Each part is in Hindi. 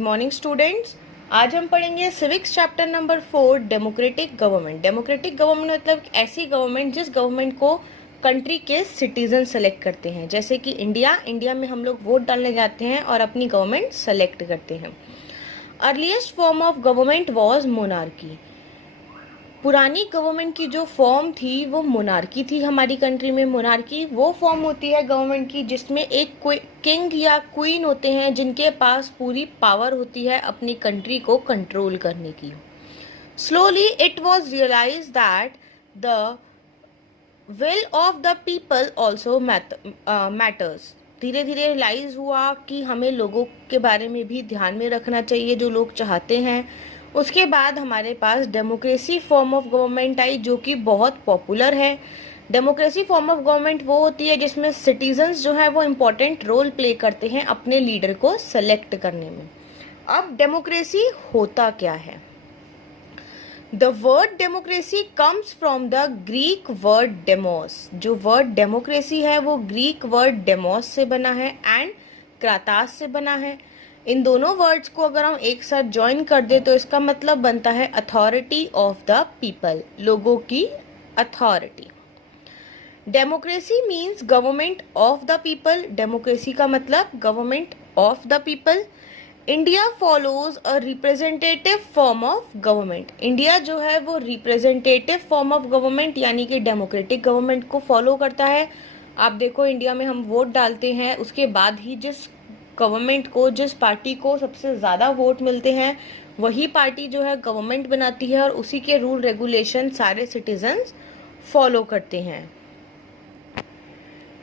Good morning students. आज हम पढ़ेंगे civics chapter number 4 democratic government. Democratic government मतलब ऐसी गवर्नमेंट जिस गवर्नमेंट को कंट्री के सिटीजन सेलेक्ट करते हैं। जैसे कि इंडिया में हम लोग वोट डालने जाते हैं और अपनी गवर्नमेंट सेलेक्ट करते हैं। Earliest form of government was monarchy. पुरानी गवर्नमेंट की जो फॉर्म थी वो मोनार्की थी। हमारी कंट्री में मोनार्की वो फॉर्म होती है गवर्नमेंट की जिसमें एक किंग या क्वीन होते हैं जिनके पास पूरी पावर होती है अपनी कंट्री को कंट्रोल करने की। Slowly it was realise that the will of the people also matters. धीरे धीरे रियलाइज हुआ कि हमें लोगों के बारे में भी ध्यान में रखना चाहिए, जो लोग चाहते हैं। उसके बाद हमारे पास डेमोक्रेसी फॉर्म ऑफ गवर्नमेंट आई जो कि बहुत पॉपुलर है। डेमोक्रेसी फॉर्म ऑफ गवर्नमेंट वो होती है जिसमें सिटीजन्स जो है वो इम्पोर्टेंट रोल प्ले करते हैं अपने लीडर को सेलेक्ट करने में। अब डेमोक्रेसी होता क्या है? The word democracy comes from the Greek word demos. जो वर्ड डेमोक्रेसी है वो ग्रीक वर्ड डेमोस से बना है एंड क्रातास से बना है। इन दोनों वर्ड्स को अगर हम एक साथ ज्वाइन कर दे तो इसका मतलब बनता है अथॉरिटी ऑफ द पीपल, लोगों की authority. Democracy means government of the people. Democracy का मतलब government of the people. India follows a representative form of government. India जो है वो रिप्रेजेंटेटिव फॉर्म ऑफ गवर्नमेंट यानी कि डेमोक्रेटिक गवर्नमेंट को फॉलो करता है। आप देखो इंडिया में हम वोट डालते हैं, उसके बाद ही जिस गवर्नमेंट को, जिस पार्टी को सबसे ज़्यादा वोट मिलते हैं वही पार्टी जो है गवर्नमेंट बनाती है और उसी के रूल रेगुलेशन सारे सिटीजन्स फॉलो करते हैं।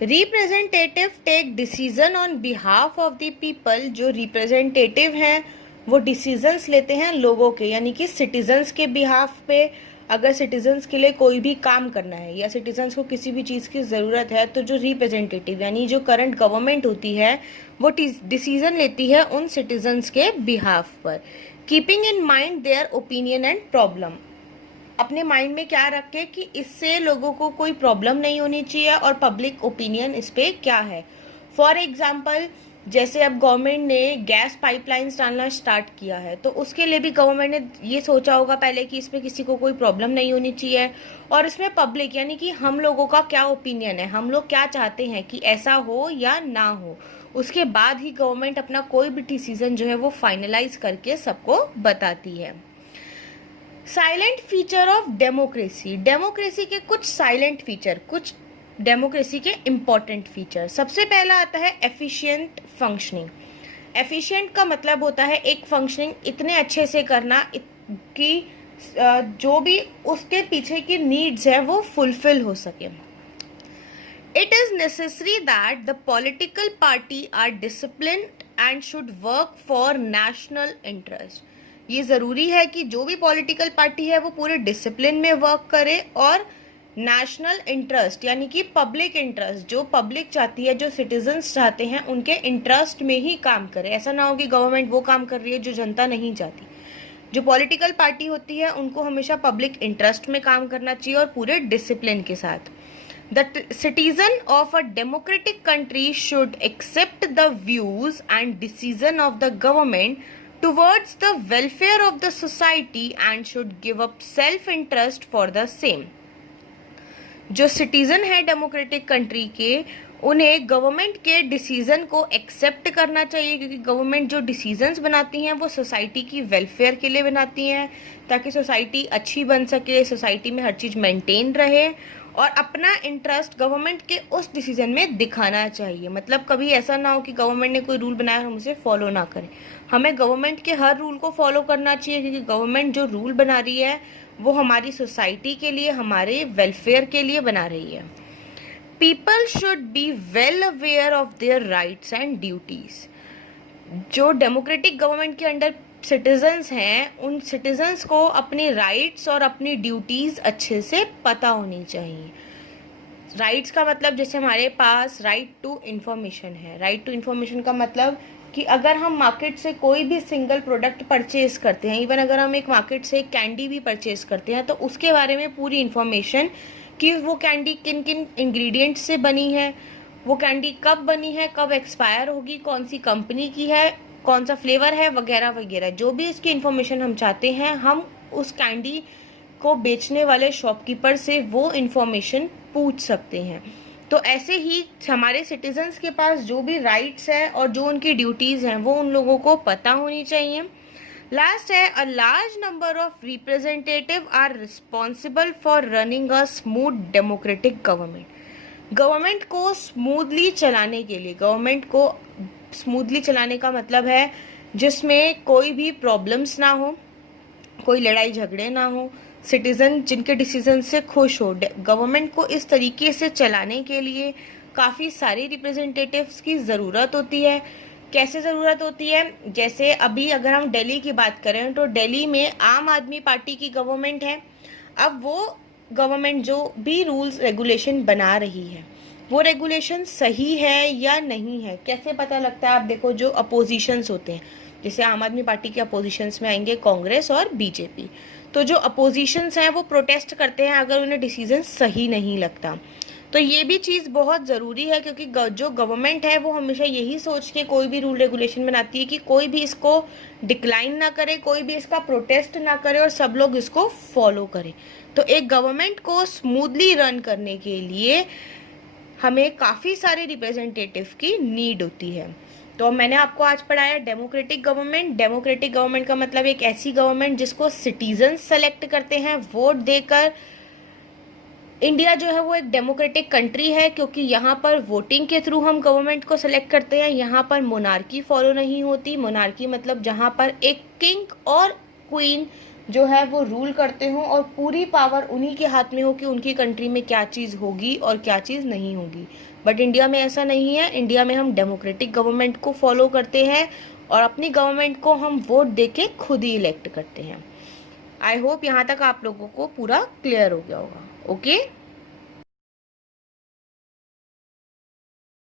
Representative take decision on behalf of the people. जो रिप्रेजेंटेटिव हैं वो डिसीजंस लेते हैं लोगों के यानी कि सिटीजन्स के बिहाफ पे। अगर सिटीजन्स के लिए कोई भी काम करना है या सिटीजन्स को किसी भी चीज़ की ज़रूरत है तो जो रिप्रेजेंटेटिव यानी जो करंट गवर्नमेंट होती है वो डिसीजन लेती है उन सिटीजन्स के बिहाफ पर, keeping in mind their opinion and problem. अपने माइंड में क्या रखे कि इससे लोगों को कोई प्रॉब्लम नहीं होनी चाहिए और पब्लिक ओपिनियन इस पे क्या है। फॉर एग्जाम्पल जैसे अब गवर्नमेंट ने गैस पाइपलाइंस डालना स्टार्ट किया है तो उसके लिए भी गवर्नमेंट ने ये सोचा होगा पहले कि इसमें किसी को कोई प्रॉब्लम नहीं होनी चाहिए और इसमें पब्लिक यानी कि हम लोगों का क्या ओपिनियन है, हम लोग क्या चाहते हैं कि ऐसा हो या ना हो। उसके बाद ही गवर्नमेंट अपना कोई भी डिसीजन जो है वो फाइनलाइज करके सबको बताती है। Silent feature of democracy. Democracy के कुछ साइलेंट फीचर, कुछ डेमोक्रेसी के इम्पॉर्टेंट फीचर। सबसे पहला आता है एफिशिएंट फंक्शनिंग। एफिशिएंट का मतलब होता है एक फंक्शनिंग इतने अच्छे से करना कि जो भी उसके पीछे की नीड्स है वो फुलफिल हो सके। It is necessary that the political party are disciplined and should work for national interest. ये ज़रूरी है कि जो भी पॉलिटिकल पार्टी है वो पूरे डिसिप्लिन में वर्क करे और नेशनल इंटरेस्ट यानी कि पब्लिक इंटरेस्ट, जो पब्लिक चाहती है, जो सिटीजन्स चाहते हैं उनके इंटरेस्ट में ही काम करे। ऐसा ना हो कि गवर्नमेंट वो काम कर रही है जो जनता नहीं चाहती। जो पॉलिटिकल पार्टी होती है उनको हमेशा पब्लिक इंटरेस्ट में काम करना चाहिए और पूरे डिसिप्लिन के साथ। The citizen of a democratic country should accept the views and decision of the government towards the welfare of the society and should give up self interest for the same। जो सिटीजन है डेमोक्रेटिक कंट्री के उन्हें गवर्नमेंट के डिसीजन को एक्सेप्ट करना चाहिए क्योंकि गवर्नमेंट जो डिसीजंस बनाती हैं वो सोसाइटी की वेलफेयर के लिए बनाती हैं ताकि सोसाइटी अच्छी बन सके, सोसाइटी में हर चीज़ मेंटेन रहे और अपना इंटरेस्ट गवर्नमेंट के उस डिसीजन में दिखाना चाहिए। मतलब कभी ऐसा ना हो कि गवर्नमेंट ने कोई रूल बनाया हम उसे फॉलो ना करें। हमें गवर्नमेंट के हर रूल को फॉलो करना चाहिए क्योंकि गवर्नमेंट जो रूल बना रही है वो हमारी सोसाइटी के लिए, हमारे वेलफेयर के लिए बना रही है। People should be well aware of their rights and duties. जो डेमोक्रेटिक गवर्नमेंट के अंडर सिटीजन्स हैं उन सिटीजन्स को अपने राइट्स और अपनी ड्यूटीज़ अच्छे से पता होनी चाहिए। राइट्स का मतलब जैसे हमारे पास राइट टू इन्फॉर्मेशन है। राइट टू इन्फॉर्मेशन का मतलब कि अगर हम मार्केट से कोई भी सिंगल प्रोडक्ट परचेज करते हैं, इवन अगर हम एक मार्केट से कैंडी भी परचेज करते हैं तो उसके बारे में पूरी इन्फॉर्मेशन कि वो कैंडी किन किन इंग्रेडिएंट्स से बनी है, वो कैंडी कब बनी है, कब एक्सपायर होगी, कौन सी कंपनी की है, कौन सा फ्लेवर है वगैरह वगैरह, जो भी इसकी इन्फॉर्मेशन हम चाहते हैं हम उस कैंडी को बेचने वाले शॉपकीपर से वो इन्फॉर्मेशन पूछ सकते हैं। तो ऐसे ही हमारे सिटीजन्स के पास जो भी राइट्स है और जो उनकी ड्यूटीज हैं वो उन लोगों को पता होनी चाहिए। लास्ट है, a large number of representative are responsible for running a smooth democratic government. Government को स्मूथली चलाने के लिए, गवर्नमेंट को स्मूथली चलाने का मतलब है जिसमें कोई भी प्रॉब्लम्स ना हो, कोई लड़ाई झगड़े ना हो, सिटीजन जिनके डिसीजन से खुश हो। गवर्नमेंट को इस तरीके से चलाने के लिए काफ़ी सारी रिप्रेजेंटेटिव्स की ज़रूरत होती है। कैसे ज़रूरत होती है, जैसे अभी अगर हम दिल्ली की बात करें तो दिल्ली में आम आदमी पार्टी की गवर्नमेंट है। अब वो गवर्नमेंट जो भी रूल्स रेगुलेशन बना रही है वो रेगुलेशन सही है या नहीं है, कैसे पता लगता है? आप देखो जो अपोजिशंस होते हैं, जैसे आम आदमी पार्टी के अपोजिशंस में आएंगे कांग्रेस और बीजेपी, तो जो अपोजिशंस हैं वो प्रोटेस्ट करते हैं अगर उन्हें डिसीजन सही नहीं लगता। तो ये भी चीज़ बहुत ज़रूरी है क्योंकि जो गवर्नमेंट है वो हमेशा यही सोच के कोई भी रूल रेगुलेशन बनाती है कि कोई भी इसको डिक्लाइन ना करे, कोई भी इसका प्रोटेस्ट ना करे और सब लोग इसको फॉलो करें। तो एक गवर्नमेंट को स्मूथली रन करने के लिए हमें काफ़ी सारे रिप्रेजेंटेटिव की नीड होती है। तो मैंने आपको आज पढ़ाया डेमोक्रेटिक गवर्नमेंट। डेमोक्रेटिक गवर्नमेंट का मतलब एक ऐसी गवर्नमेंट जिसको सिटीजन्स सेलेक्ट करते हैं वोट देकर। इंडिया जो है वो एक डेमोक्रेटिक कंट्री है क्योंकि यहाँ पर वोटिंग के थ्रू हम गवर्नमेंट को सेलेक्ट करते हैं। यहाँ पर मोनार्की फॉलो नहीं होती। मोनार्की मतलब जहाँ पर एक किंग और क्वीन जो है वो रूल करते हो और पूरी पावर उन्हीं के हाथ में हो कि उनकी कंट्री में क्या चीज़ होगी और क्या चीज़ नहीं होगी। बट इंडिया में ऐसा नहीं है। इंडिया में हम डेमोक्रेटिक गवर्नमेंट को फॉलो करते हैं और अपनी गवर्नमेंट को हम वोट देके खुद ही इलेक्ट करते हैं। आई होप यहाँ तक आप लोगों को पूरा क्लियर हो गया होगा। ओके।